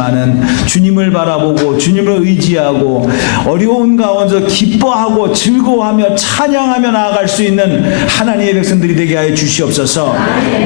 있지만은 주님을 바라보고 주님을 의지하고 어려운 가운데서 기뻐하고 즐거워하며 찬양하며 나아갈 수 있는 하나님의 백성들이 되게 하여 주시옵소서.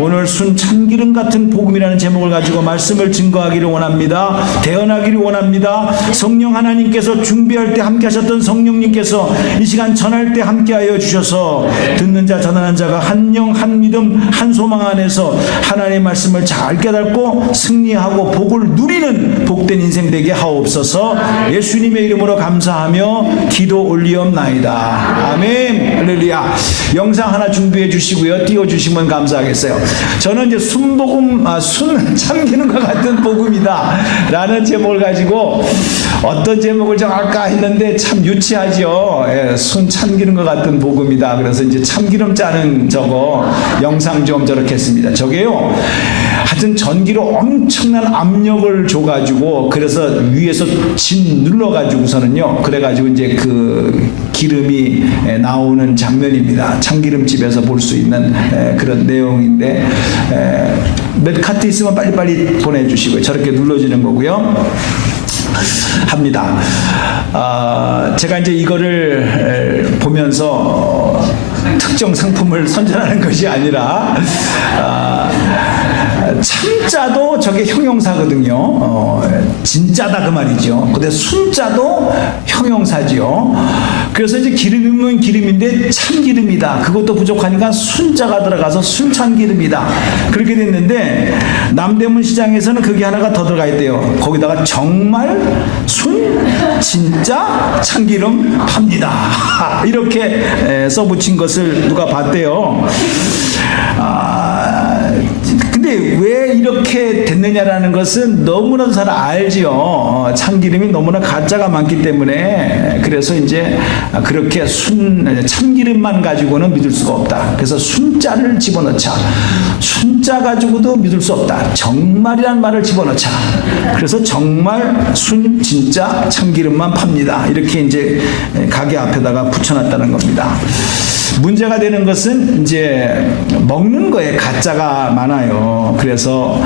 오늘 순 참기름 같은 복음이라는 제목을 가지고 말씀을 증거하기를 원합니다. 대언하기를 원합니다. 성령 하나님께서 준비할 때 함께 하셨던 성령님께서 이 시간 전할 때 함께 하여 주셔서 듣는 자 전하는 자가 한 영 한 믿음 한 소망 안에서 하나님의 말씀을 잘 깨닫고 승리하고 복을 누리는 복된 인생 되게 하옵소서. 예수님의 이름으로 감사하며 기도 올리옵나이다. 아멘. 할렐루야. 영상 하나 준비해 주시고요. 띄워주시면 감사하겠어요. 저는 이제 순복음, 순 참기름과 같은 복음이다 라는 제목을 가지고 어떤 제목을 정할까 했는데 참 유치하죠. 예, 순 참기름과 같은 복음이다. 그래서 이제 참기름 짜는 저거 영상 좀 저렇게 했습니다. 저게요, 하여튼 전기로 엄청난 압력을 줘가지고 그래서 위에서 진 눌러가지고서는요, 그래가지고 이제 그 기름이 나오는 장면입니다. 참기름집에서 볼 수 있는 그런 내용인데, 몇 카트 있으면 빨리빨리 보내주시고요. 저렇게 눌러지는 거고요. 합니다. 제가 이제 이거를 보면서 특정 상품을 선전하는 것이 아니라 참자도 저게 형용사거든요. 진짜다 그 말이죠. 근데 순자도 형용사지요. 그래서 이제 기름이면 기름인데 참기름이다. 그것도 부족하니까 순자가 들어가서 순참기름이다. 그렇게 됐는데 남대문 시장에서는 그게 하나가 더 들어가 있대요. 거기다가 정말 순 진짜 참기름 팝니다. 이렇게 써붙인 것을 누가 봤대요. 근데 왜 이렇게 됐느냐라는 것은 너무나도 잘 알지요. 참기름이 너무나 가짜가 많기 때문에. 그래서 이제 그렇게 참기름만 가지고는 믿을 수가 없다. 그래서 순자를 집어넣자. 순자 가지고도 믿을 수 없다. 정말이란 말을 집어넣자. 그래서 정말 순 진짜 참기름만 팝니다. 이렇게 이제 가게 앞에다가 붙여놨다는 겁니다. 문제가 되는 것은 이제 먹는 거에 가짜가 많아요. 그래서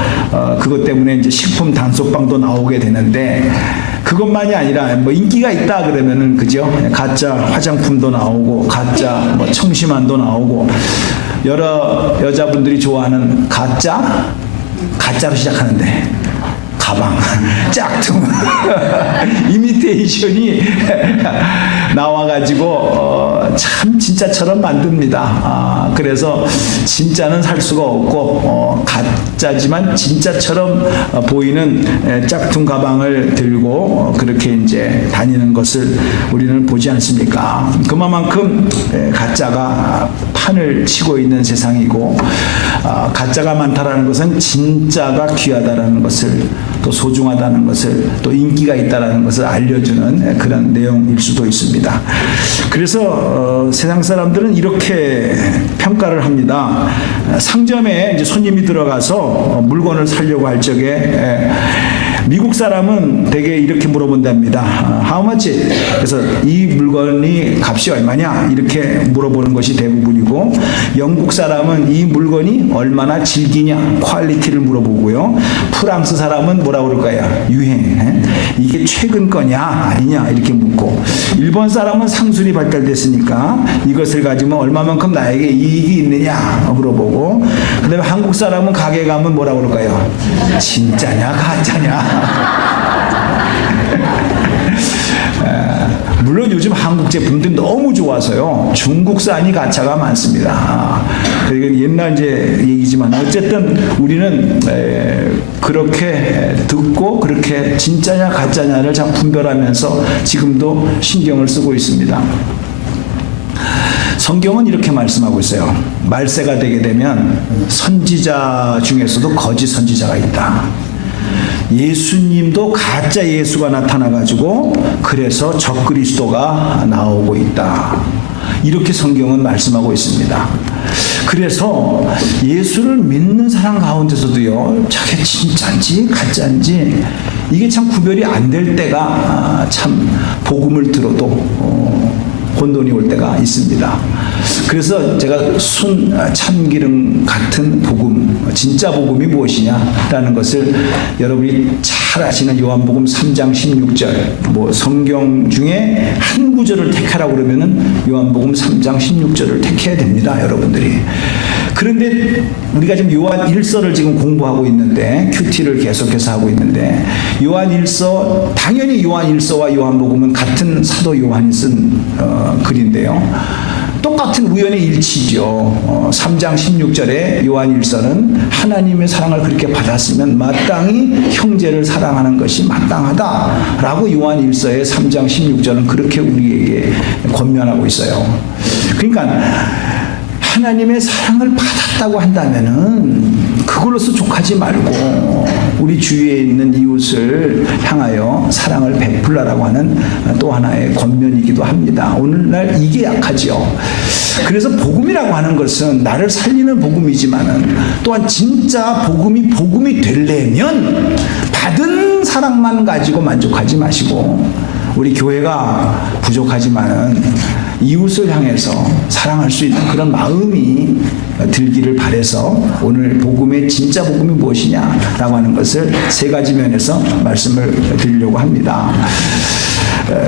그것 때문에 이제 식품 단속방도 나오게 되는데, 그것만이 아니라 뭐 인기가 있다 그러면은 그죠? 가짜 화장품도 나오고 가짜 뭐 청심환도 나오고 여러 여자분들이 좋아하는 가짜로 시작하는데 가방, 짝퉁, 이미테이션이 나와가지고 참 진짜처럼 만듭니다. 그래서 진짜는 살 수가 없고 가짜지만 진짜처럼 보이는 짝퉁 가방을 들고 그렇게 이제 다니는 것을 우리는 보지 않습니까? 그만큼 가짜가 판을 치고 있는 세상이고, 가짜가 많다라는 것은 진짜가 귀하다라는 것을, 또 소중하다는 것을, 또 인기가 있다라는 것을 알려주는 그런 내용일 수도 있습니다. 그래서 세상 사람들은 이렇게 평가를 합니다. 상점에 이제 손님이 들어가서 물건을 사려고 할 적에 미국 사람은 되게 이렇게 물어본답니다. How much? 그래서 이 물건이 값이 얼마냐? 이렇게 물어보는 것이 대부분이고, 영국 사람은 이 물건이 얼마나 질기냐? 퀄리티를 물어보고요. 프랑스 사람은 뭐라고 그럴까요? 유행. 이게 최근 거냐? 아니냐? 이렇게 묻고, 일본 사람은 상술이 발달됐으니까 이것을 가지면 얼마만큼 나에게 이익이 있느냐? 물어보고, 그 다음에 한국 사람은 가게 가면 뭐라고 그럴까요? 진짜냐? 가짜냐? 물론 요즘 한국 제품들 너무 좋아서요, 중국산이 가짜가 많습니다. 이건 옛날 이제 얘기지만 어쨌든 우리는 그렇게 듣고 그렇게 진짜냐 가짜냐를 참 분별하면서 지금도 신경을 쓰고 있습니다. 성경은 이렇게 말씀하고 있어요. 말세가 되게 되면 선지자 중에서도 거짓 선지자가 있다. 예수님도 가짜 예수가 나타나가지고 그래서 적그리스도가 나오고 있다. 이렇게 성경은 말씀하고 있습니다. 그래서 예수를 믿는 사람 가운데서도요, 저게 진짜인지 가짜인지 이게 참 구별이 안 될 때가 참 복음을 들어도 혼돈이 올 때가 있습니다. 그래서 제가 참기름 같은 복음, 진짜 복음이 무엇이냐라는 것을 여러분이 잘 아시는 요한복음 3장 16절, 뭐 성경 중에 한 구절을 택하라고 그러면은 요한복음 3장 16절을 택해야 됩니다, 여러분들이. 그런데 우리가 지금 요한 1서를 지금 공부하고 있는데, 큐티를 계속해서 하고 있는데, 요한 1서, 당연히 요한 1서와 요한복음은 같은 사도 요한이 쓴 글인데요. 똑같은 우연의 일치죠. 3장 16절에 요한 1서는 하나님의 사랑을 그렇게 받았으면 마땅히 형제를 사랑하는 것이 마땅하다라고 요한 1서의 3장 16절은 그렇게 우리에게 권면하고 있어요. 그러니까 하나님의 사랑을 받았다고 한다면은 그걸로서 족하지 말고 우리 주위에 있는 이웃을 향하여 사랑을 베풀라라고 하는 또 하나의 권면이기도 합니다. 오늘날 이게 약하죠. 그래서 복음이라고 하는 것은 나를 살리는 복음이지만은 또한 진짜 복음이 되려면 받은 사랑만 가지고 만족하지 마시고 우리 교회가 부족하지만은 이웃을 향해서 사랑할 수 있는 그런 마음이 들기를 바라서 오늘 진짜 복음이 무엇이냐라고 하는 것을 세 가지 면에서 말씀을 드리려고 합니다.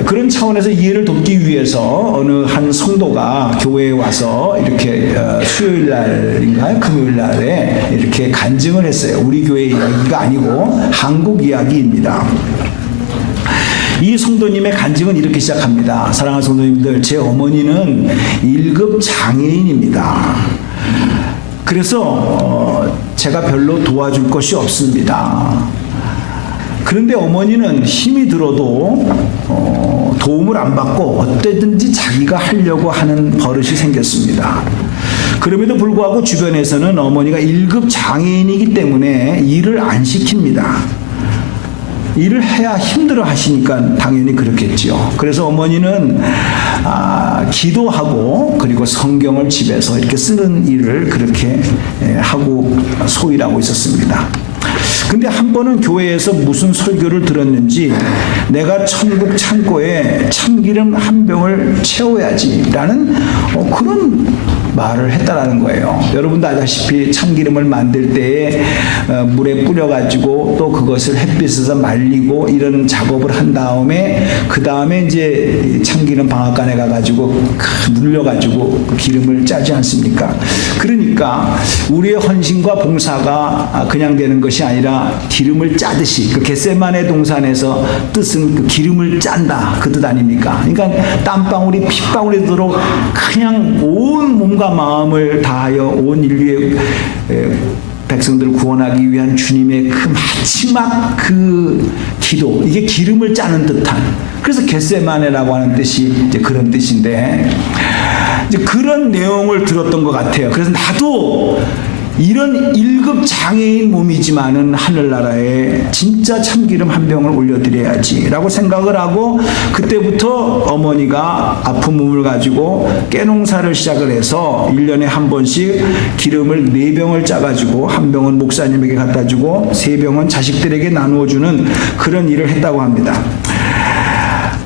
그런 차원에서 이해를 돕기 위해서 어느 한 성도가 교회에 와서 이렇게 수요일 날인가요? 금요일 날에 이렇게 간증을 했어요. 우리 교회 이야기가 아니고 한국 이야기입니다. 이 성도님의 간증은 이렇게 시작합니다. 사랑하는 성도님들, 제 어머니는 1급 장애인입니다. 그래서 제가 별로 도와줄 것이 없습니다. 그런데 어머니는 힘이 들어도 도움을 안 받고 어때든지 자기가 하려고 하는 버릇이 생겼습니다. 그럼에도 불구하고 주변에서는 어머니가 1급 장애인이기 때문에 일을 안 시킵니다. 일을 해야 힘들어 하시니까 당연히 그렇겠죠. 그래서 어머니는 기도하고 그리고 성경을 집에서 이렇게 쓰는 일을 그렇게 하고 소일하고 있었습니다. 근데 한 번은 교회에서 무슨 설교를 들었는지 내가 천국 창고에 참기름 한 병을 채워야지라는 그런 말을 했다라는 거예요. 여러분도 아다시피 참기름을 만들 때에 물에 뿌려가지고 또 그것을 햇빛에서 말리고 이런 작업을 한 다음에 그 다음에 이제 참기름 방앗간에 가가지고 눌려가지고 그 기름을 짜지 않습니까? 그러니까 우리의 헌신과 봉사가 그냥 되는 것이 아니라 기름을 짜듯이 그 겟세마네 동산에서 뜻은 그 기름을 짠다 그 뜻 아닙니까? 그러니까 땀방울이 핏방울이 들어 그냥 온 몸과 마음을 다하여 온 인류의 백성들을 구원하기 위한 주님의 그 마지막 그 기도, 이게 기름을 짜는 듯한, 그래서 겟세마네라고 하는 뜻이 이제 그런 뜻인데 이제 그런 내용을 들었던 것 같아요. 그래서 나도 이런 1급 장애인 몸이지만은 하늘나라에 진짜 참기름 한 병을 올려드려야지 라고 생각을 하고 그때부터 어머니가 아픈 몸을 가지고 깨농사를 시작을 해서 1년에 한 번씩 기름을 4병을 짜가지고 한 병은 목사님에게 갖다 주고 3병은 자식들에게 나누어 주는 그런 일을 했다고 합니다.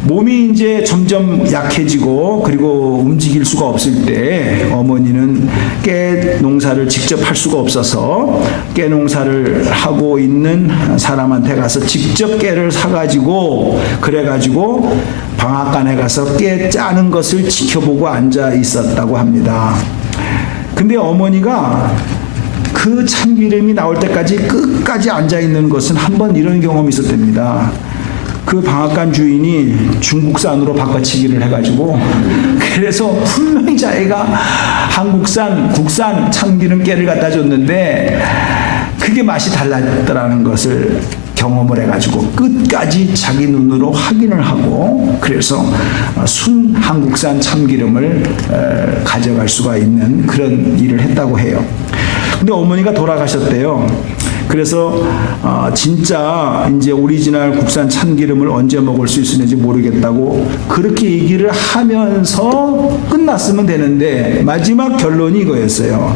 몸이 이제 점점 약해지고 그리고 움직일 수가 없을 때 어머니는 깨 농사를 직접 할 수가 없어서 깨 농사를 하고 있는 사람한테 가서 직접 깨를 사가지고 그래가지고 방앗간에 가서 깨 짜는 것을 지켜보고 앉아 있었다고 합니다. 근데 어머니가 그 참기름이 나올 때까지 끝까지 앉아 있는 것은 한 번 이런 경험이 있었답니다. 그 방앗간 주인이 중국산으로 바꿔치기를 해가지고 그래서 분명히 자기가 국산 참기름 깨를 갖다 줬는데 그게 맛이 달랐더라는 것을 경험을 해가지고 끝까지 자기 눈으로 확인을 하고 그래서 순 한국산 참기름을 가져갈 수가 있는 그런 일을 했다고 해요. 근데 어머니가 돌아가셨대요. 그래서 진짜 이제 오리지널 국산 참기름을 언제 먹을 수 있을지 모르겠다고 그렇게 얘기를 하면서 끝났으면 되는데 마지막 결론이 이거였어요.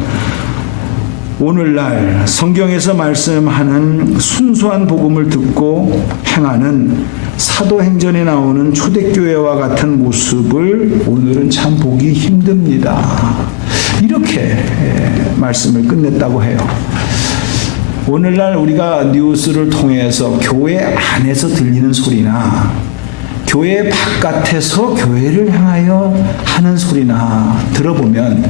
오늘날 성경에서 말씀하는 순수한 복음을 듣고 행하는 사도행전에 나오는 초대교회와 같은 모습을 오늘은 참 보기 힘듭니다. 이렇게 말씀을 끝냈다고 해요. 오늘날 우리가 뉴스를 통해서 교회 안에서 들리는 소리나 교회 바깥에서 교회를 향하여 하는 소리나 들어보면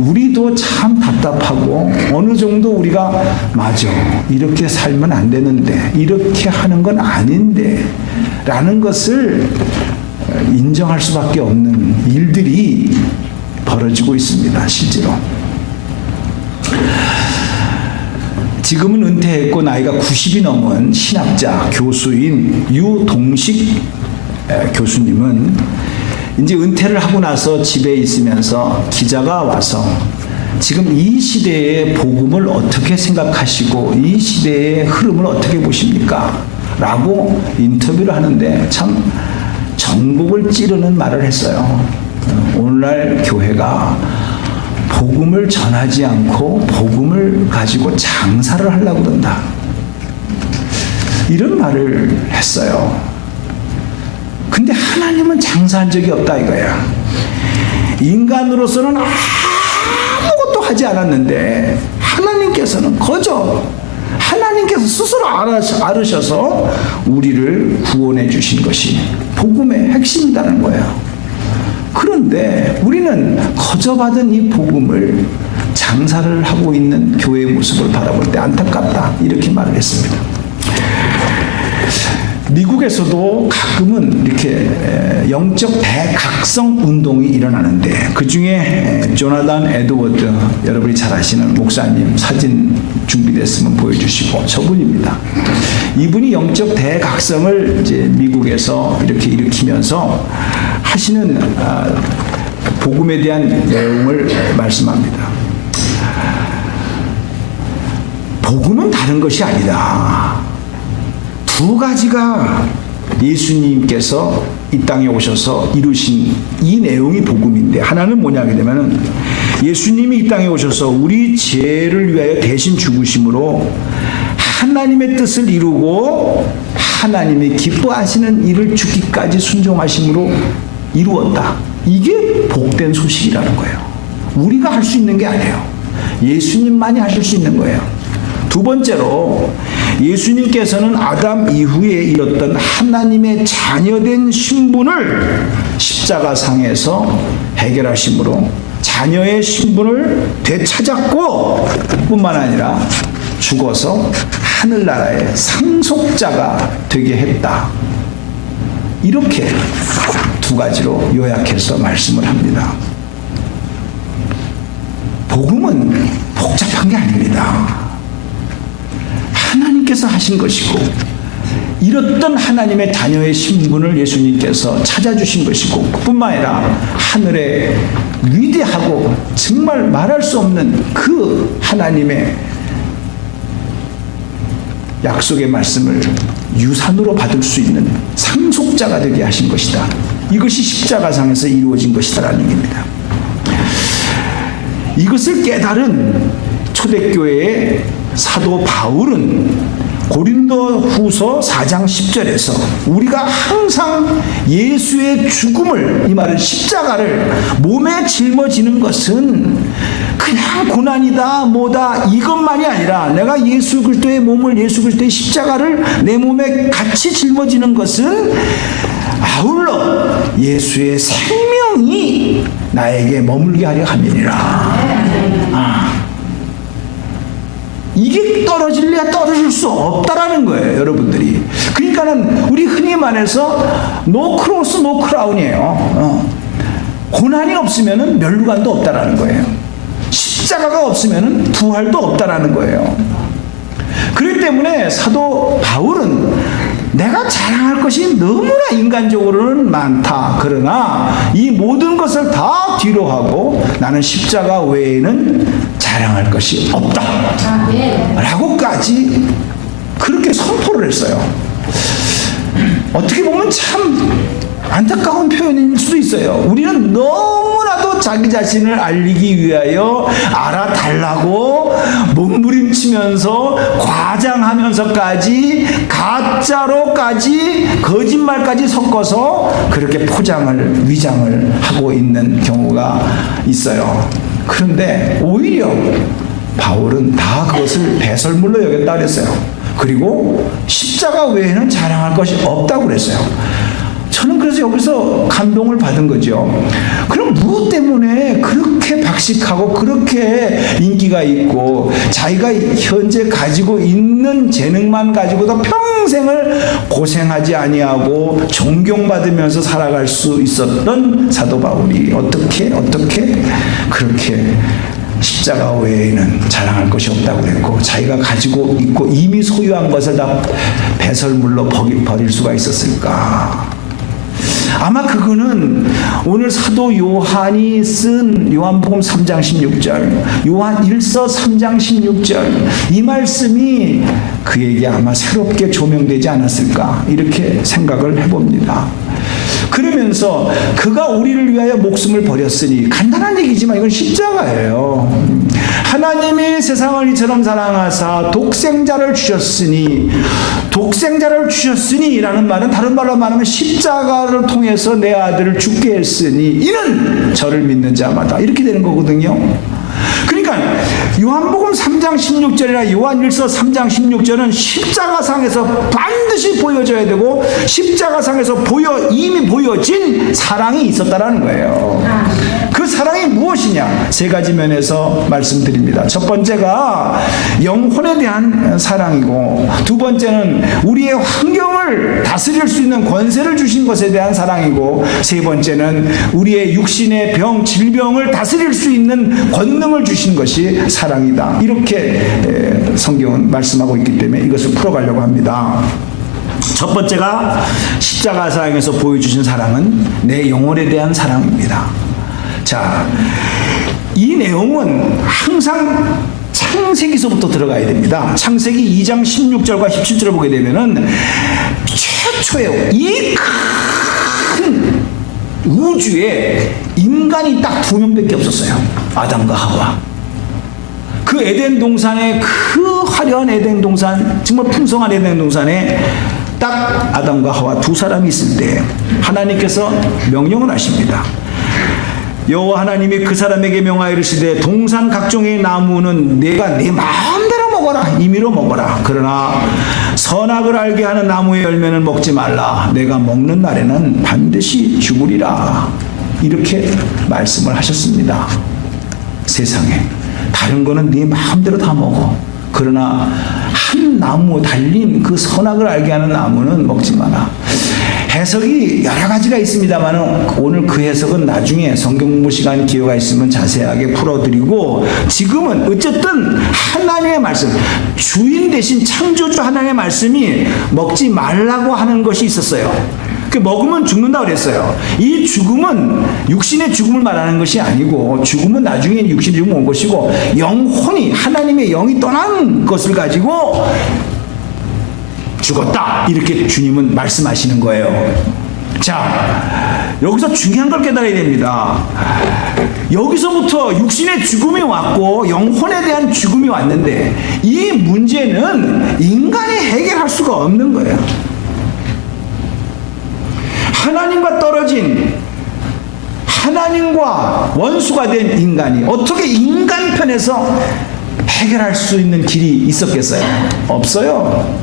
우리도 참 답답하고 어느 정도 우리가 맞아, 이렇게 살면 안 되는데, 이렇게 하는 건 아닌데 라는 것을 인정할 수밖에 없는 일들이 벌어지고 있습니다. 실제로 지금은 은퇴했고 나이가 90이 넘은 신학자 교수인 유동식 교수님은 이제 은퇴를 하고 나서 집에 있으면서 기자가 와서 지금 이 시대의 복음을 어떻게 생각하시고 이 시대의 흐름을 어떻게 보십니까? 라고 인터뷰를 하는데 참 정복을 찌르는 말을 했어요. 오늘날 교회가 복음을 전하지 않고 복음을 가지고 장사를 하려고 그런다. 이런 말을 했어요. 근데 하나님은 장사한 적이 없다 이거야. 인간으로서는 아무것도 하지 않았는데 하나님께서는 거저 하나님께서 스스로 알으셔서 우리를 구원해 주신 것이 복음의 핵심이라는 거예요. 그런데 우리는 거저 받은 이 복음을 장사를 하고 있는 교회의 모습을 바라볼 때 안타깝다 이렇게 말을 했습니다. 미국에서도 가끔은 이렇게 영적 대각성 운동이 일어나는데 그 중에 조나단 에드워드, 여러분이 잘 아시는 목사님 사진 준비됐으면 보여주시고 저분입니다. 이분이 영적 대각성을 이제 미국에서 이렇게 일으키면서 하시는 복음에 대한 내용을 말씀합니다. 복음은 다른 것이 아니다. 두 가지가 예수님께서 이 땅에 오셔서 이루신 이 내용이 복음인데, 하나는 뭐냐 되면은 예수님이 이 땅에 오셔서 우리 죄를 위하여 대신 죽으심으로 하나님의 뜻을 이루고 하나님이 기뻐하시는 일을 죽기까지 순종하심으로 이루었다. 이게 복된 소식이라는 거예요. 우리가 할 수 있는 게 아니에요. 예수님만이 하실 수 있는 거예요. 두 번째로 예수님께서는 아담 이후에 이뤘던 하나님의 자녀된 신분을 십자가상에서 해결하심으로 자녀의 신분을 되찾았고 뿐만 아니라 죽어서 하늘나라의 상속자가 되게 했다. 이렇게 두 가지로 요약해서 말씀을 합니다. 복음은 복잡한 게 아닙니다. 하나님께서 하신 것이고 이렇던 하나님의 자녀의 신분을 예수님께서 찾아주신 것이고 뿐만 아니라 하늘의 위대하고 정말 말할 수 없는 그 하나님의 약속의 말씀을 유산으로 받을 수 있는 상속자가 되게 하신 것이다. 이것이 십자가상에서 이루어진 것이다라는 얘기입니다. 이것을 깨달은 초대교회의 사도 바울은 고린도 후서 4장 10절에서 우리가 항상 예수의 죽음을, 이 말은 십자가를 몸에 짊어지는 것은 그냥 고난이다 뭐다 이것만이 아니라 내가 예수 그리스도의 몸을, 예수 그리스도의 십자가를 내 몸에 같이 짊어지는 것은 아울러 예수의 생명이 나에게 머물게 하려 함이니라. 이게 떨어질래야 떨어질 수 없다라는 거예요, 여러분들이. 그러니까는 우리 흔히 말해서 노 크로스 노 크라운이에요. 고난이 없으면은 멸류관도 없다라는 거예요. 십자가가 없으면은 부활도 없다라는 거예요. 그렇기 때문에 사도 바울은 내가 자랑할 것이 너무나 인간적으로는 많다. 그러나 이 모든 것을 다 뒤로 하고 나는 십자가 외에는 자랑할 것이 없다. 라고까지 그렇게 선포를 했어요. 어떻게 보면 참 안타까운 표현일 수도 있어요. 우리는 너무나도 자기 자신을 알리기 위하여 알아달라고 몸부림치면서 과장하면서까지 가짜로까지 거짓말까지 섞어서 그렇게 포장을, 위장을 하고 있는 경우가 있어요. 그런데 오히려 바울은 다 그것을 배설물로 여겼다 그랬어요. 그리고 십자가 외에는 자랑할 것이 없다고 그랬어요. 저는 그래서 여기서 감동을 받은 거죠. 그럼 무엇 때문에 그렇게 박식하고 그렇게 인기가 있고 자기가 현재 가지고 있는 재능만 가지고도 평생을 고생하지 아니하고 존경받으면서 살아갈 수 있었던 사도 바울이 어떻게 그렇게 십자가 외에는 자랑할 것이 없다고 그랬고 자기가 가지고 있고 이미 소유한 것을 다 배설물로 버릴 수가 있었을까? 아마 그거는 오늘 사도 요한이 쓴 요한복음 3장 16절, 요한 1서 3장 16절 이 말씀이 그에게 아마 새롭게 조명되지 않았을까 이렇게 생각을 해봅니다. 그러면서 그가 우리를 위하여 목숨을 버렸으니, 간단한 얘기지만 이건 십자가예요. 하나님이 세상을 이처럼 사랑하사 독생자를 주셨으니 라는 말은 다른 말로 말하면 십자가를 통해서 내 아들을 죽게 했으니 이는 저를 믿는 자마다 이렇게 되는 거거든요. 그러니까 요한복음 3장 16절이나 요한 1서 3장 16절은 십자가상에서 반드시 보여져야 되고 십자가상에서 이미 보여진 사랑이 있었다라는 거예요. 그 사랑이 무엇이냐? 세 가지 면에서 말씀드립니다. 첫 번째가 영혼에 대한 사랑이고, 두 번째는 우리의 환경을 다스릴 수 있는 권세를 주신 것에 대한 사랑이고, 세 번째는 우리의 육신의 질병을 다스릴 수 있는 권능을 주신 것이 사랑이다. 이렇게 성경은 말씀하고 있기 때문에 이것을 풀어가려고 합니다. 첫 번째가 십자가상에서 보여주신 사랑은 내 영혼에 대한 사랑입니다. 자, 이 내용은 항상 창세기서부터 들어가야 됩니다. 창세기 2장 16절과 17절을 보게 되면은 최초의 이 큰 우주에 인간이 딱 두 명밖에 없었어요. 아담과 하와. 그 에덴 동산에, 그 화려한 에덴 동산, 정말 풍성한 에덴 동산에 딱 아담과 하와 두 사람이 있을 때 하나님께서 명령을 하십니다. 여호와 하나님이 그 사람에게 명하여 이르시되 동산 각종의 나무는 내가 네 마음대로 먹어라, 임의로 먹어라. 그러나 선악을 알게 하는 나무의 열매는 먹지 말라. 내가 먹는 날에는 반드시 죽으리라. 이렇게 말씀을 하셨습니다. 세상에 다른 거는 네 마음대로 다 먹어. 그러나 한 나무 달린 그 선악을 알게 하는 나무는 먹지 마라. 해석이 여러 가지가 있습니다만 오늘 그 해석은 나중에 성경 공부 시간 기회가 있으면 자세하게 풀어드리고, 지금은 어쨌든 하나님의 말씀, 주인 대신 창조주 하나님의 말씀이 먹지 말라고 하는 것이 있었어요. 먹으면 죽는다고 그랬어요. 이 죽음은 육신의 죽음을 말하는 것이 아니고, 죽음은 나중에 육신의 죽음이 온 것이고, 영혼이, 하나님의 영이 떠난 것을 가지고 죽었다, 이렇게 주님은 말씀하시는 거예요. 자, 여기서 중요한 걸 깨달아야 됩니다. 여기서부터 육신의 죽음이 왔고 영혼에 대한 죽음이 왔는데, 이 문제는 인간이 해결할 수가 없는 거예요. 하나님과 떨어진, 하나님과 원수가 된 인간이 어떻게 인간 편에서 해결할 수 있는 길이 있었겠어요? 없어요.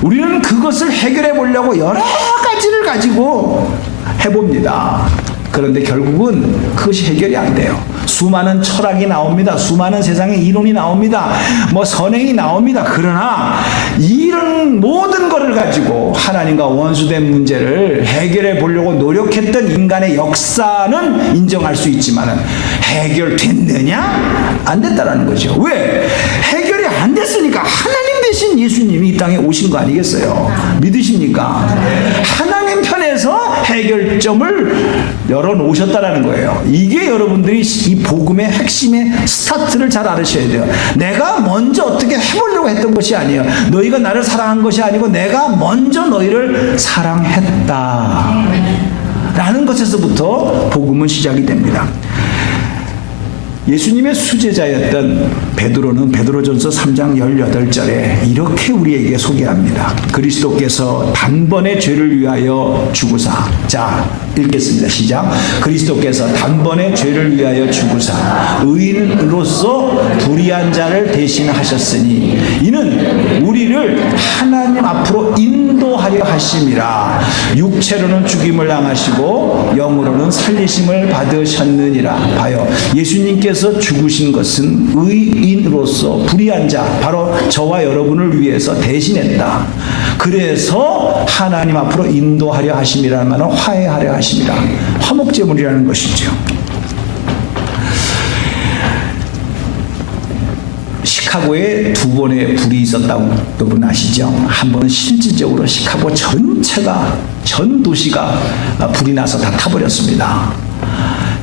우리는 그것을 해결해 보려고 여러 가지를 가지고 해봅니다. 그런데 결국은 그것이 해결이 안 돼요. 수많은 철학이 나옵니다. 수많은 세상의 이론이 나옵니다. 선행이 나옵니다. 그러나 이런 모든 것을 가지고 하나님과 원수된 문제를 해결해 보려고 노력했던 인간의 역사는 인정할 수 있지만 해결됐느냐? 안 됐다라는 거죠. 왜? 해결이 안 됐으니까 하나님 대신 예수님이 이 땅에 오신 거 아니겠어요? 믿으십니까? 하나님 편에서 해결점을 열어놓으셨다라는 거예요. 이게 여러분들이 이 복음의 핵심의 스타트를 잘 알으셔야 돼요. 내가 먼저 어떻게 해보려고 했던 것이 아니에요. 너희가 나를 사랑한 것이 아니고 내가 먼저 너희를 사랑했다 라는 것에서부터 복음은 시작이 됩니다. 예수님의 수제자였던 베드로는 베드로전서 3장 18절에 이렇게 우리에게 소개합니다. 그리스도께서 단번에 죄를 위하여 죽으사. 자, 읽겠습니다. 시작. 그리스도께서 단번에 죄를 위하여 죽으사 의인으로서 불의한 자를 대신하셨으니 이는 우리를 하나님 앞으로 인도하려 하심이라. 육체로는 죽임을 당하시고 영으로는 살리심을 받으셨느니라. 봐요. 예수님께서 죽으신 것은 의인으로서 불의한 자, 바로 저와 여러분을 위해서 대신했다. 그래서 하나님 앞으로 인도하려 하심이라는 말은 화해하려 하심이라. 화목제물이라는 것이죠. 시카고에 두 번의 불이 있었다고 여러분 아시죠? 한 번은 실질적으로 시카고 전체가, 전 도시가 불이 나서 다 타버렸습니다.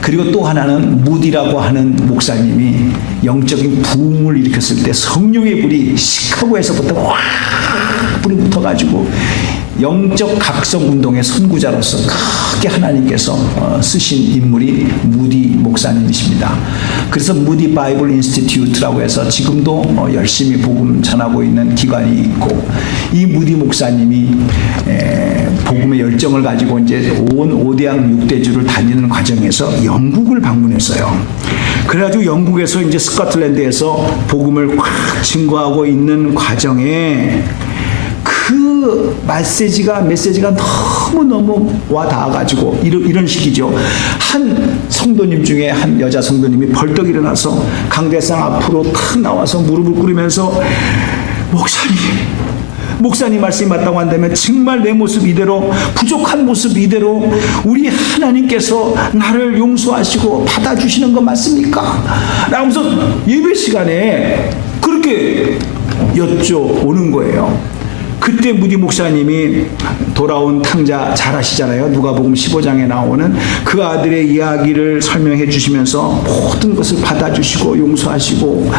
그리고 또 하나는 무디라고 하는 목사님이 영적인 부흥을 일으켰을 때 성령의 불이 시카고에서부터 확 불이 붙어가지고 영적 각성 운동의 선구자로서 크게 하나님께서 쓰신 인물이 무디 목사님이십니다. 그래서 무디 바이블 인스티튜트라고 해서 지금도 열심히 복음 전하고 있는 기관이 있고, 이 무디 목사님이 복음의 열정을 가지고 이제 온 5대양 6대주를 다니는 과정에서 영국을 방문했어요. 그래가지고 영국에서 이제 스코틀랜드에서 복음을 확 증거하고 있는 과정에 그 메시지가 너무너무 와 닿아가지고 이런 식이죠. 한 성도님 중에 한 여자 성도님이 벌떡 일어나서 강대상 앞으로 탁 나와서 무릎을 꿇으면서 목사님 말씀이 맞다고 한다면 정말 내 모습 이대로, 부족한 모습 이대로 우리 하나님께서 나를 용서하시고 받아주시는 거 맞습니까? 라면서 예배 시간에 그렇게 여쭤오는 거예요. 그때 무디 목사님이 돌아온 탕자 잘 아시잖아요. 누가복음 15장에 나오는 그 아들의 이야기를 설명해 주시면서 모든 것을 받아주시고 용서하시고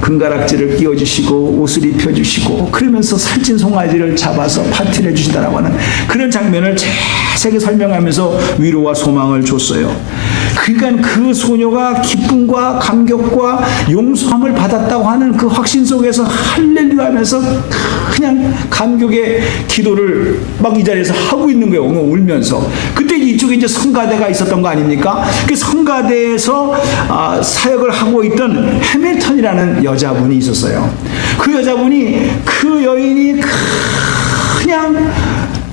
금가락지를 끼워주시고 옷을 입혀주시고 그러면서 살찐 송아지를 잡아서 파티를 해주신다라고 하는 그런 장면을 자세하게 설명하면서 위로와 소망을 줬어요. 그러니까 그 소녀가 기쁨과 감격과 용서함을 받았다고 하는 그 확신 속에서 할렐루야 하면서 그냥 감격의 기도를 막 이 자리에서 하고 있는 거예요. 울면서. 그때 이쪽에 이제 성가대가 있었던 거 아닙니까? 그 성가대에서 사역을 하고 있던 해밀턴이라는 여자분이 있었어요. 그 여자분이, 그 여인이 그냥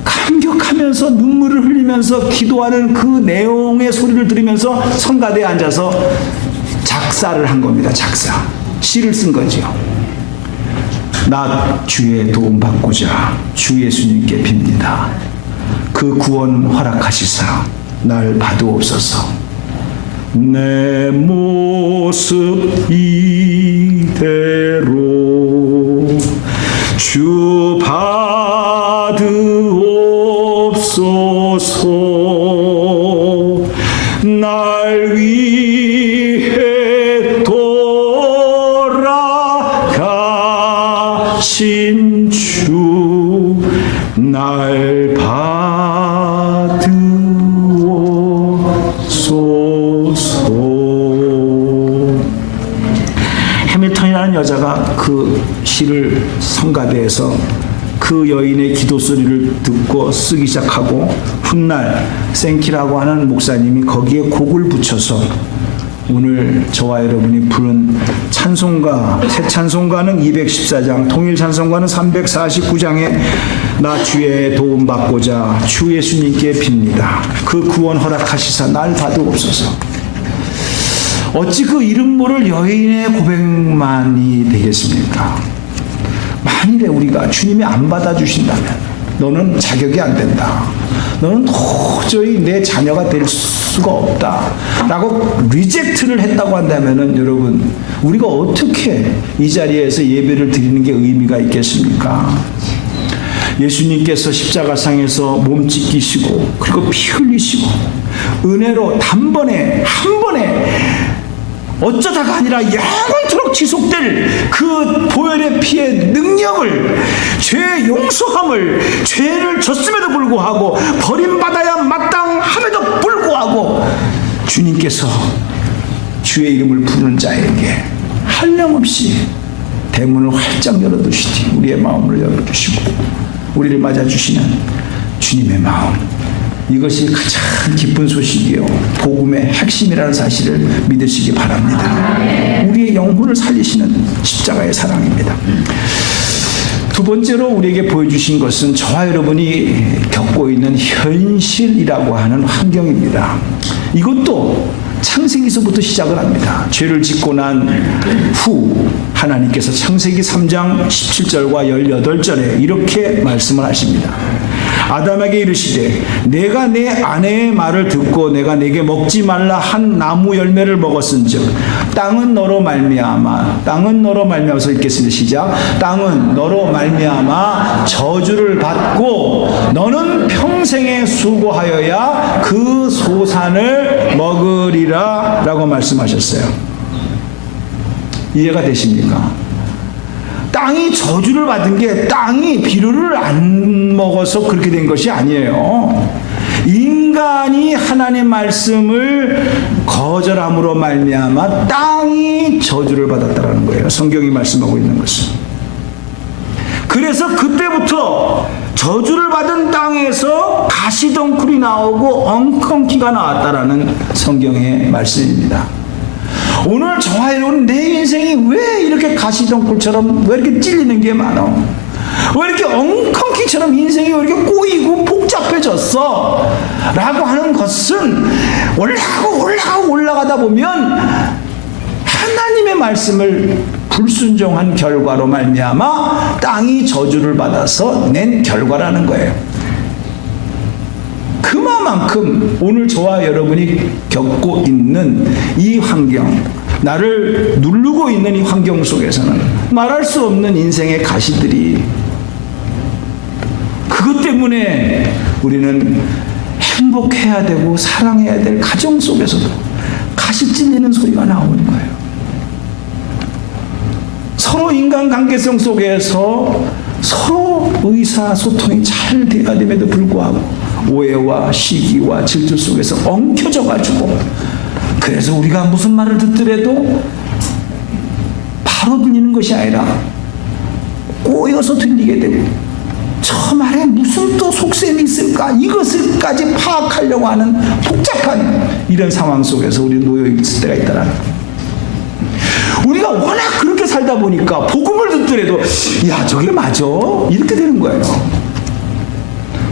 감격하면서 눈물을 흘리면서 기도하는 그 내용의 소리를 들으면서 성가대에 앉아서 작사를 한 겁니다. 작사. 시를 쓴 거죠. 나 주의 도움 받고자 주 예수님께 빕니다. 그 구원 허락하시사 날 받으옵소서. 내 모습 이대로 주 받으옵소서. 날 위해 돌아가신 주 날 받으옵소서. 해밀턴이라는 여자가 그 시를 성가대에서 그 여인의 기도 소리를 듣고 쓰기 시작하고, 훗날 생키라고 하는 목사님이 거기에 곡을 붙여서 오늘 저와 여러분이 부른 찬송가, 새 찬송가는 214장, 통일 찬송가는 349장에 나 주의 도움 받고자 주 예수님께 빕니다. 그 구원 허락하시사 날 받으옵소서. 어찌 그 이름 모를 여인의 고백만이 되겠습니까? 만일에 우리가 주님이 안 받아주신다면 너는 자격이 안 된다, 너는 도저히 내 자녀가 될 수가 없다 라고 리젝트를 했다고 한다면 여러분, 우리가 어떻게 이 자리에서 예배를 드리는 게 의미가 있겠습니까? 예수님께서 십자가상에서 몸 찢기시고 그리고 피 흘리시고 은혜로 단번에 한 번에 어쩌다가 아니라 영원토록 지속될 그 보혈의 피의 능력을, 죄의 용서함을, 죄를 졌음에도 불구하고 버림받아야 마땅함에도 불구하고 주님께서 주의 이름을 부르는 자에게 한량없이 대문을 활짝 열어두시니 우리의 마음을 열어주시고 우리를 맞아주시는 주님의 마음, 이것이 가장 기쁜 소식이요 복음의 핵심이라는 사실을 믿으시기 바랍니다. 우리의 영혼을 살리시는 십자가의 사랑입니다. 두 번째로 우리에게 보여주신 것은 저와 여러분이 겪고 있는 현실이라고 하는 환경입니다. 이것도 창세기서부터 시작을 합니다. 죄를 짓고 난 후 하나님께서 창세기 3장 17절과 18절에 이렇게 말씀을 하십니다. 아담에게 이르시되 내가 내 아내의 말을 듣고 내가 내게 먹지 말라 한 나무 열매를 먹었은즉 땅은 너로 말미암아서 읽겠습니다. 시작. 땅은 너로 말미암아 저주를 받고 너는 평생에 수고하여야 그 소산을 먹으리라 라고 말씀하셨어요. 이해가 되십니까? 땅이 저주를 받은 게 땅이 비료를 안 먹어서 그렇게 된 것이 아니에요. 인간이 하나님 말씀을 거절함으로 말미암아 땅이 저주를 받았다라는 거예요. 성경이 말씀하고 있는 것은. 그래서 그때부터 저주를 받은 땅에서 가시덩굴이 나오고 엉겅퀴가 나왔다라는 성경의 말씀입니다. 오늘 저와 여러분 내 인생이 왜 이렇게 가시덩굴처럼 왜 이렇게 찔리는 게 많아? 왜 이렇게 엉겅퀴처럼 인생이 왜 이렇게 꼬이고 복잡해졌어? 라고 하는 것은 올라가다 보면 하나님의 말씀을 불순종한 결과로 말미암아 땅이 저주를 받아서 낸 결과라는 거예요. 그만큼 오늘 저와 여러분이 겪고 있는 이 환경, 나를 누르고 있는 이 환경 속에서는 말할 수 없는 인생의 가시들이 그것 때문에 우리는 행복해야 되고 사랑해야 될 가정 속에서도 가시 찔리는 소리가 나오는 거예요. 서로 인간관계성 속에서 서로 의사소통이 잘 돼야 됨에도 불구하고 오해와 시기와 질투 속에서 엉켜져가지고 그래서 우리가 무슨 말을 듣더라도 바로 들리는 것이 아니라 꼬여서 들리게 되고 저 말에 무슨 또 속셈이 있을까 이것을까지 파악하려고 하는 복잡한 이런 상황 속에서 우리 놓여 있을 때가 있다는 거예요. 우리가 워낙 그렇게 살다 보니까 복음을 듣더라도 야 저게 맞아? 이렇게 되는 거예요.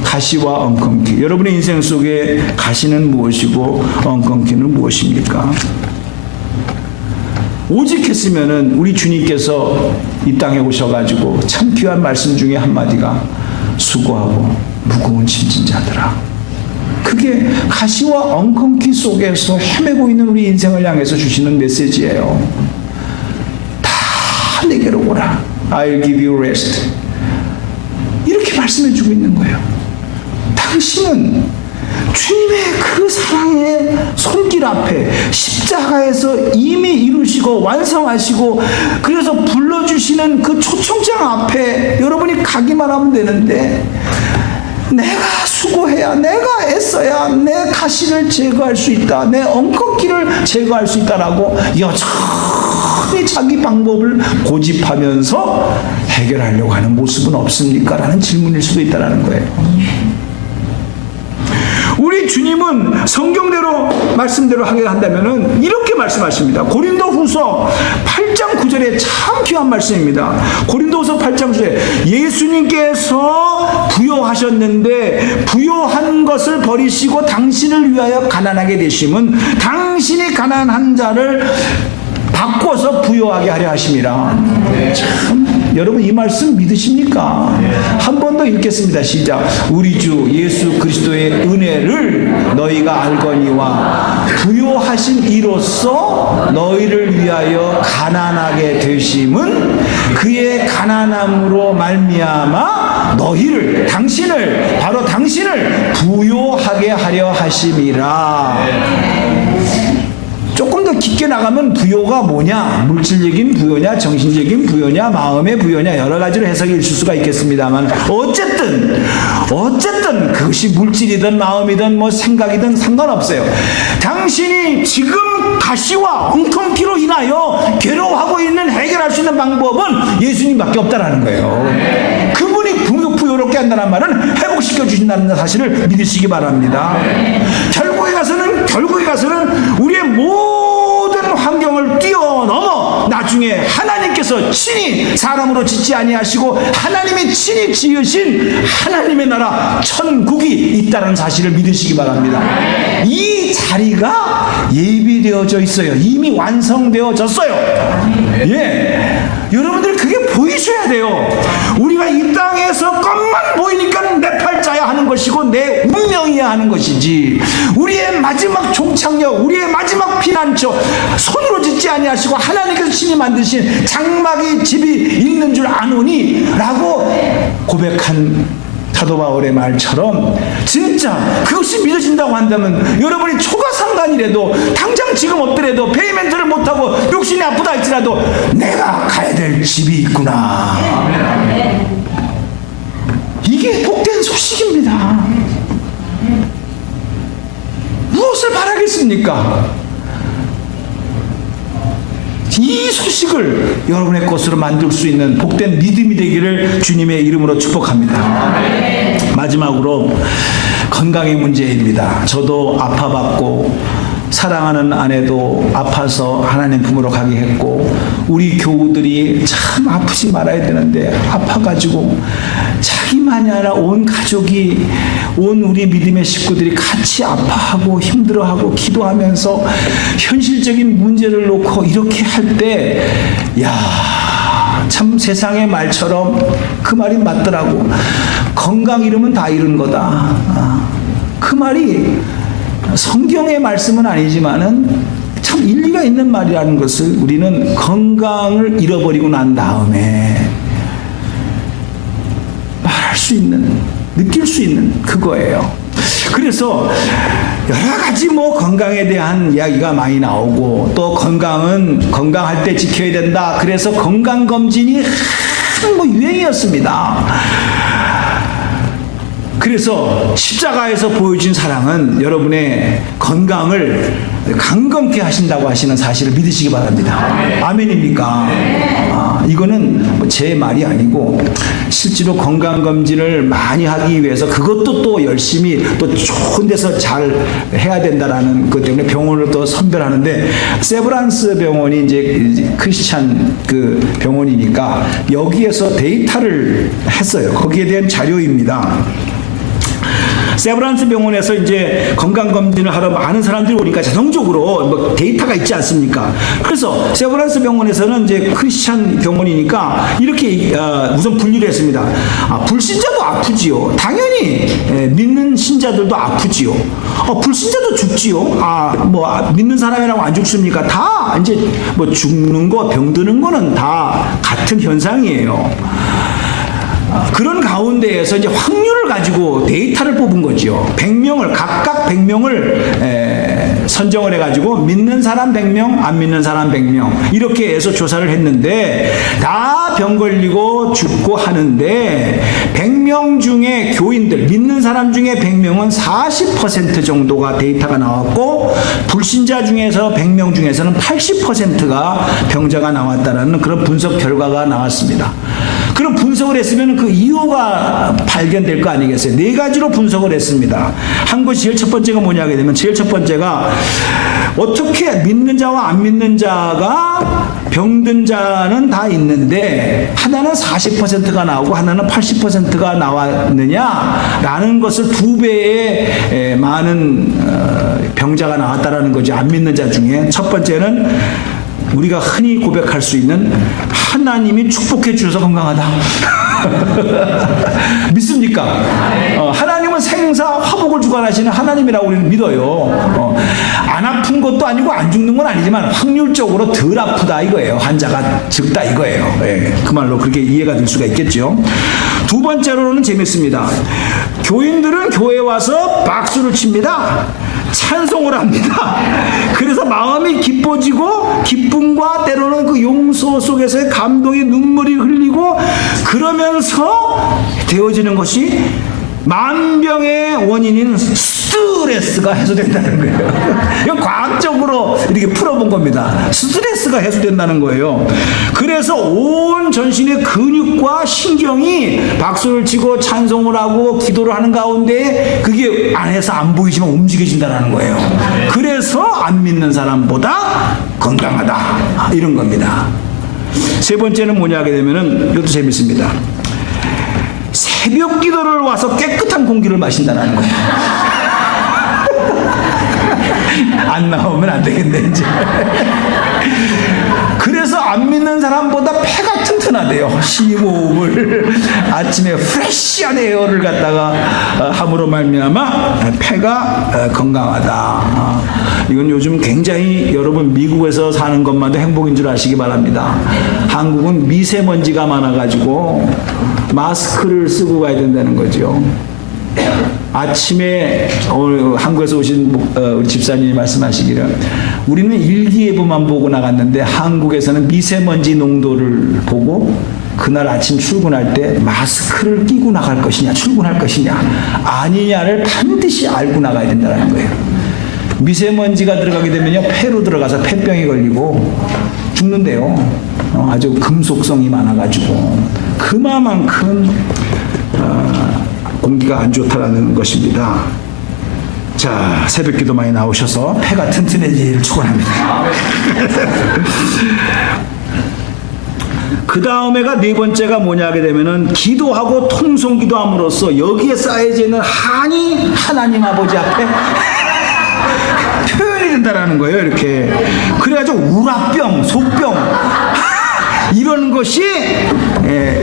가시와 엉겅퀴. 여러분의 인생 속에 가시는 무엇이고 엉겅퀴는 무엇입니까? 오직 했으면은 우리 주님께서 이 땅에 오셔가지고 참 귀한 말씀 중에 한마디가 수고하고 무거운 짐진 자들아. 그게 가시와 엉겅퀴 속에서 헤매고 있는 우리 인생을 향해서 주시는 메시지예요. 다 내게로 오라. I'll give you rest. 이렇게 말씀해주고 있는 거예요. 당신은 주님의 그 사랑의 손길 앞에 십자가에서 이미 이루시고 완성하시고 그래서 불러주시는 그 초청장 앞에 여러분이 가기만 하면 되는데 내가 수고해야 내가 애써야 내 가시를 제거할 수 있다 내 엉겅퀴를 제거할 수 있다라고 여전히 자기 방법을 고집하면서 해결하려고 하는 모습은 없습니까? 라는 질문일 수도 있다는 거예요. 우리 주님은 성경대로 말씀대로 하게 한다면은 이렇게 말씀하십니다. 고린도후서 8장 9절에 참 귀한 말씀입니다. 고린도후서 8장 9절에 예수님께서 부요하셨는데 부요한 것을 버리시고 당신을 위하여 가난하게 되심은 당신이 가난한 자를 바꿔서 부요하게 하려 하심이라. 참 여러분 이 말씀 믿으십니까? 한 번 더 읽겠습니다. 시작. 우리 주 예수 그리스도의 은혜를 너희가 알거니와 부요하신 이로써 너희를 위하여 가난하게 되심은 그의 가난함으로 말미암아 너희를 바로 당신을 부요하게 하려 하심이라. 조금 더 깊게 나가면 부요가 뭐냐? 물질적인 부요냐, 정신적인 부요냐, 마음의 부요냐 여러 가지로 해석이 있을 수가 있겠습니다만 어쨌든 그것이 물질이든 마음이든 뭐 생각이든 상관없어요. 당신이 지금 가시와 엉겅퀴로 인하여 괴로워하고 있는 해결할 수 있는 방법은 예수님밖에 없다라는 거예요. 그분이 부요롭게 회복케 한다는 말은 회복시켜 주신다는 사실을 믿으시기 바랍니다. 결국에 가서는 우리의 모든 환경을 뛰어넘어 나중에 하나님께서 친히 사람으로 짓지 아니하시고 하나님이 친히 지으신 하나님의 나라 천국이 있다는 사실을 믿으시기 바랍니다. 이 자리가 예비되어져 있어요. 이미 완성되어졌어요. 예, 여러분들 그게 보이셔야 돼요. 우리가 이 땅에서 겉만 보이니까 내 팔자야 하는 것이고 내 운명이야 하는 것이지, 우리의 마지막 종착역, 우리의 마지막 피난처 손으로 짓지 아니하시고 하나님께서 친히 만드신 장막이 집이 있는 줄 아노니 라고 고백한 사도 바울의 말처럼 진짜 그것이 믿어진다고 한다면 여러분이 초가상간이라도 당장 지금 없더라도 페이멘트를 못하고 욕심이 아프다 할지라도 내가 가야 될 집이 있구나. 이게 복된 소식입니다. 무엇을 바라겠습니까? 이 소식을 여러분의 것으로 만들 수 있는 복된 믿음이 되기를 주님의 이름으로 축복합니다. 마지막으로 건강의 문제입니다. 저도 아파봤고 사랑하는 아내도 아파서 하나님 품으로 가게 했고 우리 교우들이 참 아프지 말아야 되는데 아파가지고 자기만이 아니라 온 가족이, 온 우리 믿음의 식구들이 같이 아파하고 힘들어하고 기도하면서 현실적인 문제를 놓고 이렇게 할 때, 참 세상의 말처럼 그 말이 맞더라고. 건강 잃으면 다 잃은 거다. 그 말이 성경의 말씀은 아니지만은 참 일리가 있는 말이라는 것을 우리는 건강을 잃어버리고 난 다음에 말할 수 있는, 느낄 수 있는 그거예요. 그래서 여러 가지 건강에 대한 이야기가 많이 나오고 또 건강할 때 지켜야 된다. 그래서 건강검진이 유행이었습니다. 그래서 십자가에서 보여준 사랑은 여러분의 건강을 강건케 하신다고 하시는 사실을 믿으시기 바랍니다. 아멘입니까? 이거는 제 말이 아니고 실제로 건강검진을 많이 하기 위해서 그것도 또 열심히 또 좋은 데서 잘 해야 된다라는 것 때문에 병원을 또 선별하는데, 세브란스 병원이 이제 크리스찬 그 병원이니까 여기에서 데이터를 했어요. 거기에 대한 자료입니다. 세브란스 병원에서 이제 건강검진을 하러 많은 사람들이 오니까 자동적으로 데이터가 있지 않습니까? 그래서 세브란스 병원에서는 이제 크리스찬 병원이니까 이렇게 우선 분리를 했습니다. 불신자도 아프지요. 당연히 믿는 신자들도 아프지요. 불신자도 죽지요. 믿는 사람이라고 안 죽습니까? 다 이제 죽는 거, 병드는 거는 다 같은 현상이에요. 그런 가운데에서 이제 확률을 가지고 데이터를 뽑은 거죠. 100명을, 각각 100명을 선정을 해가지고 믿는 사람 100명, 안 믿는 사람 100명 이렇게 해서 조사를 했는데 다 병 걸리고 죽고 하는데 100명 중에 교인들, 믿는 사람 중에 100명은 40% 정도가 데이터가 나왔고 불신자 중에서 100명 중에서는 80%가 병자가 나왔다는 그런 분석 결과가 나왔습니다. 그럼 분석을 했으면 그 이유가 발견될 거 아니겠어요? 네 가지로 분석을 했습니다. 한 것이 제일 첫 번째가 뭐냐게 되면 제일 첫 번째가 어떻게 믿는 자와 안 믿는 자가 병든 자는 다 있는데 하나는 40%가 나오고 하나는 80%가 나왔느냐라는 것을 2배의 많은 병자가 나왔다라는 거죠. 안 믿는 자 중에. 첫 번째는 우리가 흔히 고백할 수 있는 하나님이 축복해 주셔서 건강하다. 믿습니까? 하나님은 생사 화복을 주관하시는 하나님이라고 우리는 믿어요. 안 아픈 것도 아니고 안 죽는 건 아니지만 확률적으로 덜 아프다 이거예요. 환자가 적다 이거예요. 그 말로 그렇게 이해가 될 수가 있겠죠. 두 번째로는 재밌습니다. 교인들은 교회에 와서 박수를 칩니다. 찬송을 합니다. 그래서 마음이 기뻐지고 기쁨과 때로는 그 용서 속에서의 감동의 눈물이 흘리고 그러면서 되어지는 것이 만병의 원인인 스트레스 스트레스가 해소된다는 거예요. 이건 과학적으로 이렇게 풀어본 겁니다. 스트레스가 해소된다는 거예요. 그래서 온 전신의 근육과 신경이 박수를 치고 찬송을 하고 기도를 하는 가운데 그게 안에서 안 보이지만 움직여진다는 거예요. 그래서 안 믿는 사람보다 건강하다, 이런 겁니다. 세 번째는 뭐냐 하게 되면은 이것도 재밌습니다. 새벽 기도를 와서 깨끗한 공기를 마신다는 거예요. 안 나오면 안 되겠네 이제. 그래서 안 믿는 사람보다 폐가 튼튼하대요. 심호흡을 아침에 프레시한 에어를 갖다가 함으로 말미암아 폐가 건강하다. 이건 요즘 굉장히 여러분 미국에서 사는 것만도 행복인 줄 아시기 바랍니다. 한국은 미세먼지가 많아가지고 마스크를 쓰고 가야 된다는 거죠. 아침에 오늘 한국에서 오신 우리 집사님이 말씀하시기를 우리는 일기예보만 보고 나갔는데 한국에서는 미세먼지 농도를 보고 그날 아침 출근할 때 마스크를 끼고 나갈 것이냐 출근할 것이냐 아니냐를 반드시 알고 나가야 된다는 거예요. 미세먼지가 들어가게 되면요 폐로 들어가서 폐병이 걸리고 죽는데요. 아주 금속성이 많아가지고 그만큼 공기가 안 좋다라는 것입니다. 자, 새벽기도 많이 나오셔서 폐가 튼튼해지기를 축원합니다. 그 다음에가 네 번째가 뭐냐 하게 되면은 기도하고 통성기도함으로써 여기에 쌓여져 있는 한이 하나님 아버지 앞에 표현이 된다라는 거예요. 이렇게 그래가지고 우라병, 속병 이런 것이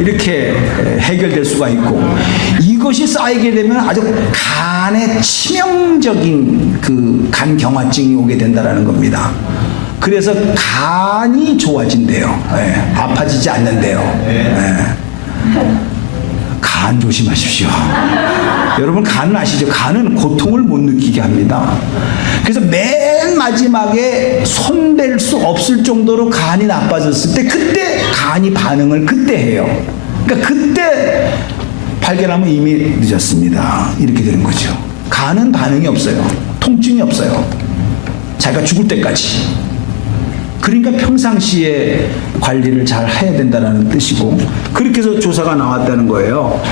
이렇게 해결될 수가 있고 이것이 쌓이게 되면 아주 간에 치명적인 그 간 경화증이 오게 된다라는 겁니다. 그래서 간이 좋아진대요. 아파지지 않는데요. 간 조심하십시오. 여러분 간은 아시죠? 간은 고통을 못 느끼게 합니다. 그래서 맨 마지막에 손댈 수 없을 정도로 간이 나빠졌을 때 그때 간이 반응을 그때 해요. 그러니까 그때 발견하면 이미 늦었습니다. 이렇게 되는 거죠. 간은 반응이 없어요. 통증이 없어요. 자기가 죽을 때까지. 그러니까 평상시에 관리를 잘 해야 된다는 뜻이고 그렇게 해서 조사가 나왔다는 거예요.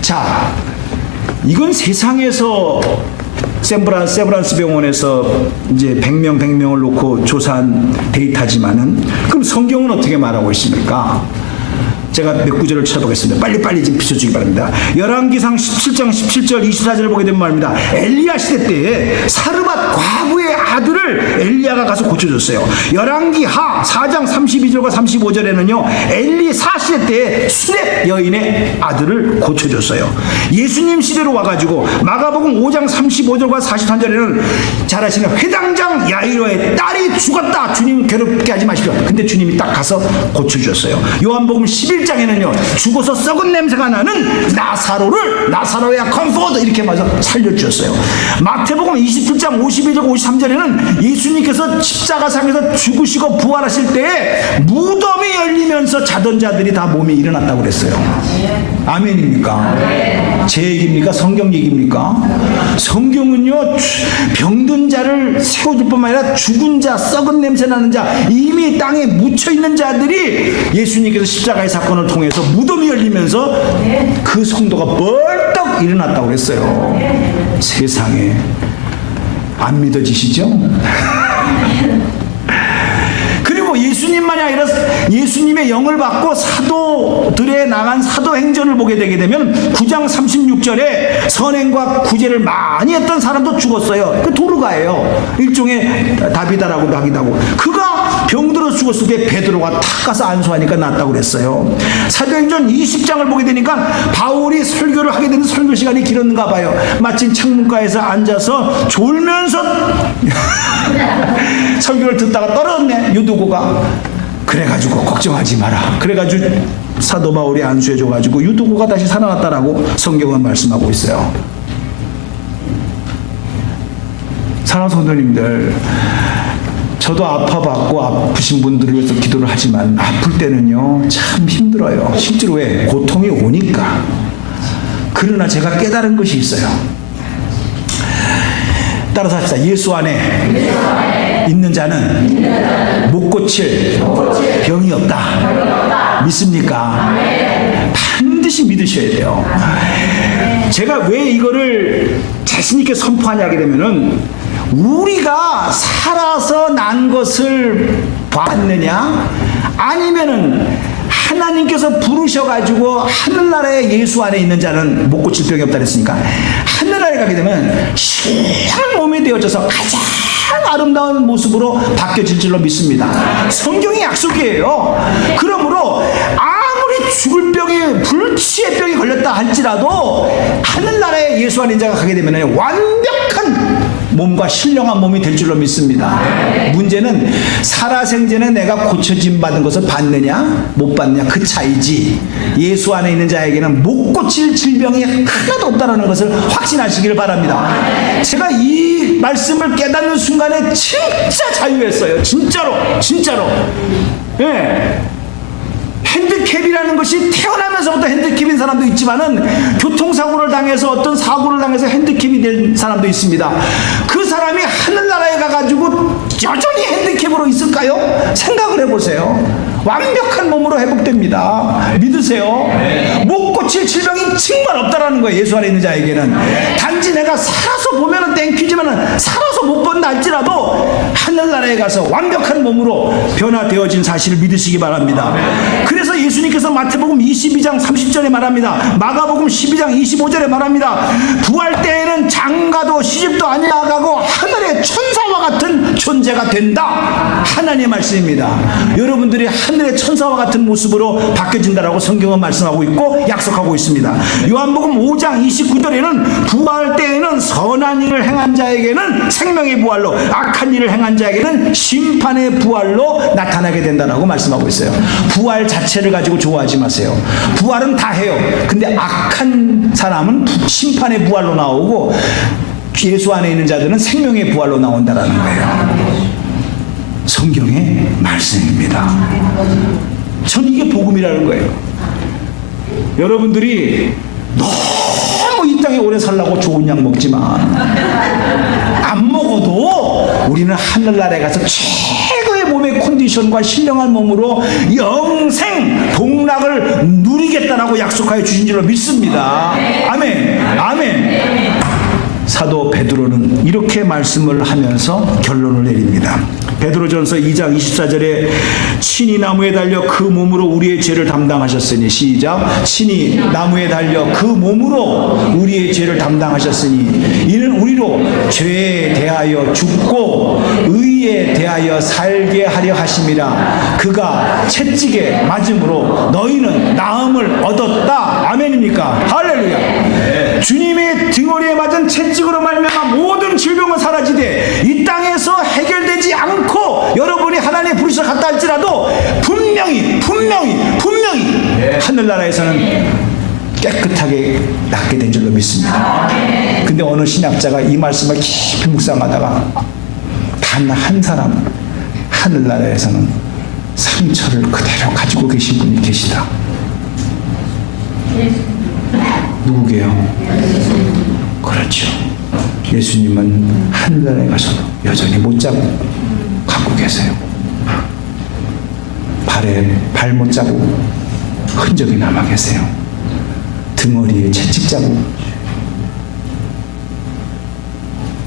자, 이건 세상에서 세브란스 병원에서 이제 100명을 놓고 조사한 데이터지만은 그럼 성경은 어떻게 말하고 있습니까? 제가 몇 구절을 찾아보겠습니다. 빨리빨리 좀 비춰주기 바랍니다. 열왕기상 17장 17절 24절을 보게 되면 말입니다. 엘리야 시대 때에 사르밧 과부의 아들을 엘리야가 가서 고쳐줬어요. 열왕기하 4장 32절과 35절에는요 엘리사 시대 때에 수렙 여인의 아들을 고쳐줬어요. 예수님 시대로 와가지고 마가복음 5장 35절과 43절에는 잘 아시는 회당장 야이로의 딸이 죽었다. 주님 괴롭게 하지 마십시오. 근데 주님이 딱 가서 고쳐주셨어요. 요한복음 11장에는요 죽어서 썩은 냄새가 나는 나사로야 컴포트 이렇게 맞아 살려주셨어요. 마태복음 27장 52절 53절에는 예수님께서 십자가상에서 죽으시고 부활하실 때에 무덤이 열리면서 자던 자들이 다 몸이 일어났다고 그랬어요. 아멘입니까? 제 얘기입니까? 성경 얘기입니까? 성경은요 병든 자를 세워줄 뿐만 아니라 죽은 자 썩은 냄새 나는 자 이미 땅에 묻혀있는 자들이 예수님께서 십자가의 사건을 통해서 무덤이 열리면서 그 성도가 벌떡 일어났다고 그랬어요. 세상에 안 믿어지시죠? 그리고 예수님만이 아니라 예수님의 영을 받고 사도들에 나간 사도행전을 보게 되게 되면 9장 36절에 선행과 구제를 많이 했던 사람도 죽었어요. 그 도르가예요. 일종의 다비다라고도 하기도 하고 그가 병들어 죽었을 때 베드로가 탁 가서 안수하니까 낫다고 그랬어요. 사도행전 20장을 보게 되니까 바울이 설교를 하게 되는 설교 시간이 길었는가 봐요. 마침 창문가에서 앉아서 졸면서 설교를 듣다가 떨어졌네 유두고가. 그래가지고 걱정하지 마라. 그래가지고 사도 바울이 안수해줘가지고 유두고가 다시 살아났다라고 성경은 말씀하고 있어요. 사랑하는 성도님들, 저도 아파봤고 아프신 분들을 위해서 기도를 하지만 아플 때는요 참 힘들어요. 실제로 왜? 고통이 오니까. 그러나 제가 깨달은 것이 있어요. 따라서 합시다. 예수 안에 있는 자는 못 고칠 병이 없다. 믿습니까? 반드시 믿으셔야 돼요. 제가 왜 이거를 자신있게 선포하냐게 되면은 우리가 살아서 난 것을 봤느냐 아니면은 하나님께서 부르셔가지고 하늘나라에 예수 안에 있는 자는 못 고칠 병이 없다 그랬으니까 하늘나라에 가게 되면 신령한 몸이 되어져서 가장 아름다운 모습으로 바뀌어질 줄로 믿습니다. 성경의 약속이에요. 그러므로 아무리 죽을 병이 불치의 병이 걸렸다 할지라도 하늘나라에 예수 안에 있는 자가 가게 되면 완벽한 몸과 신령한 몸이 될 줄로 믿습니다. 문제는 살아생전에 내가 고쳐짐 받은 것을 받느냐 못 받느냐 그 차이지, 예수 안에 있는 자에게는 못 고칠 질병이 하나도 없다는 것을 확신하시기를 바랍니다. 제가 이 말씀을 깨닫는 순간에 진짜 자유했어요. 진짜로. 예. 핸디캡이라는 것이 태어나면서부터 핸디캡인 사람도 있지만은 교통사고를 당해서 어떤 사고를 당해서 핸디캡이 된 사람도 있습니다. 그 사람이 하늘나라에 가가지고 여전히 핸디캡으로 있을까요? 생각을 해보세요. 완벽한 몸으로 회복됩니다. 믿으세요. 못 고칠 질병이 정말 없다라는 거예요. 예수 안에 있는 자에게는. 단지 내가 살아서 보면은 땡큐지만은 살아서 못 본다 할지라도 하늘나라에 가서 완벽한 몸으로 변화되어진 사실을 믿으시기 바랍니다. 그래서 예수님께서 마태복음 22장 30절에 말합니다. 마가복음 12장 25절에 말합니다. 부활 때에는 장가도 시집도 아니하고 하늘의 천사와 같은 존재가 된다. 하나님의 말씀입니다. 여러분들이 하늘의 천사와 같은 모습으로 바뀌어진다라고 성경은 말씀하고 있고 약속하고 있습니다. 요한복음 5장 29절에는 부활 때에는 선한 일을 행한 자에게는 생명의 부활로, 악한 일을 행한 자에게는 심판의 부활로 나타나게 된다라고 말씀하고 있어요. 부활 자체를 가지고 좋아하지 마세요. 부활은 다 해요. 근데 악한 사람은 심판의 부활로 나오고 예수 안에 있는 자들은 생명의 부활로 나온다라는 거예요. 성경의 말씀입니다. 전 이게 복음이라는 거예요. 여러분들이 너무 이 땅에 오래 살라고 좋은 약 먹지만 안 먹어도 우리는 하늘나라에 가서 최고의 몸의 컨디션과 신령한 몸으로 영생 복락을 누리겠다라고 약속하여 주신 줄로 믿습니다. 아멘. 아멘. 사도 베드로는 이렇게 말씀을 하면서 결론을 내립니다. 베드로전서 2장 24절에 친히 나무에 달려 그 몸으로 우리의 죄를 담당하셨으니, 시작, 친히 나무에 달려 그 몸으로 우리의 죄를 담당하셨으니 이는 우리로 죄에 대하여 죽고 의에 대하여 살게 하려 하심이라. 그가 채찍에 맞음으로 너희는 나음을 얻었다. 아멘입니까? 할렐루야. 주님의 등허리에 맞은 채찍으로 말미암아 모든 질병은 사라지되 이 땅에서 해결되지 않고 여러분이 하나님의 부르셔 갔다 할지라도 분명히 하늘나라에서는 깨끗하게 낫게 된 줄로 믿습니다. 근데 어느 신학자가 이 말씀을 깊이 묵상하다가 단 한 사람 하늘나라에서는 상처를 그대로 가지고 계신 분이 계시다. 누구게요? 그렇죠. 예수님은 하늘나라에 가서도 여전히 못자국 갖고 계세요. 발에 발 못자국 흔적이 남아 계세요. 등허리에 채찍 자국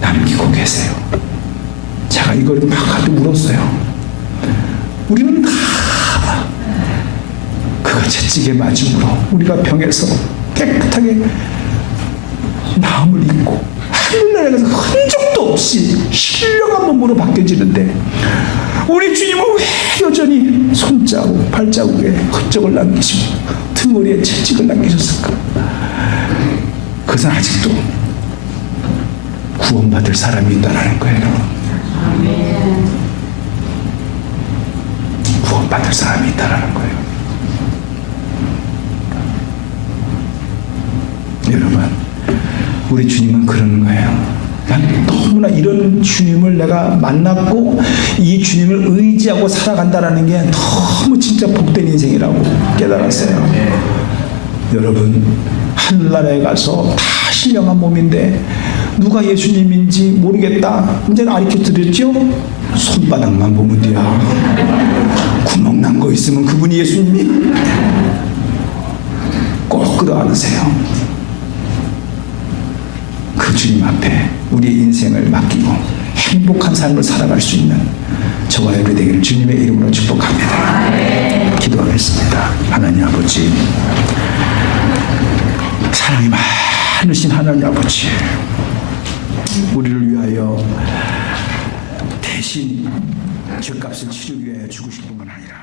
남기고 계세요. 제가 이걸 막 하도 물었어요. 우리는 다 그가 채찍에 맞음으로 우리가 병에서 깨끗하게 마음을 잊고 하늘나라에 가서 흔적도 없이 신령한 몸으로 바뀌어지는데 우리 주님은 왜 여전히 손자국, 발자국에 흔적을 남기시고 등허리에 채찍을 남기셨을까? 그것은 아직도 구원받을 사람이 있다는 거예요. 구원받을 사람이 있다는 거예요. 여러분, 우리 주님은 그런 거예요. 난 너무나 이런 주님을 내가 만났고 이 주님을 의지하고 살아간다는 게 너무 진짜 복된 인생이라고 깨달았어요. 여러분, 하늘나라에 가서 다 신령한 몸인데 누가 예수님인지 모르겠다. 이제는 가르쳐 드렸죠? 손바닥만 보면 돼요. 구멍 난 거 있으면 그분이 예수님이. 꼭 끌어안으세요. 그 주님 앞에 우리의 인생을 맡기고 행복한 삶을 살아갈 수 있는 저와 여러분이 되기를 주님의 이름으로 축복합니다. 기도하겠습니다. 하나님 아버지, 사랑이 많으신 하나님 아버지, 우리를 위하여 대신 죗값을 치르기 위하여 죽으신 뿐만 아니라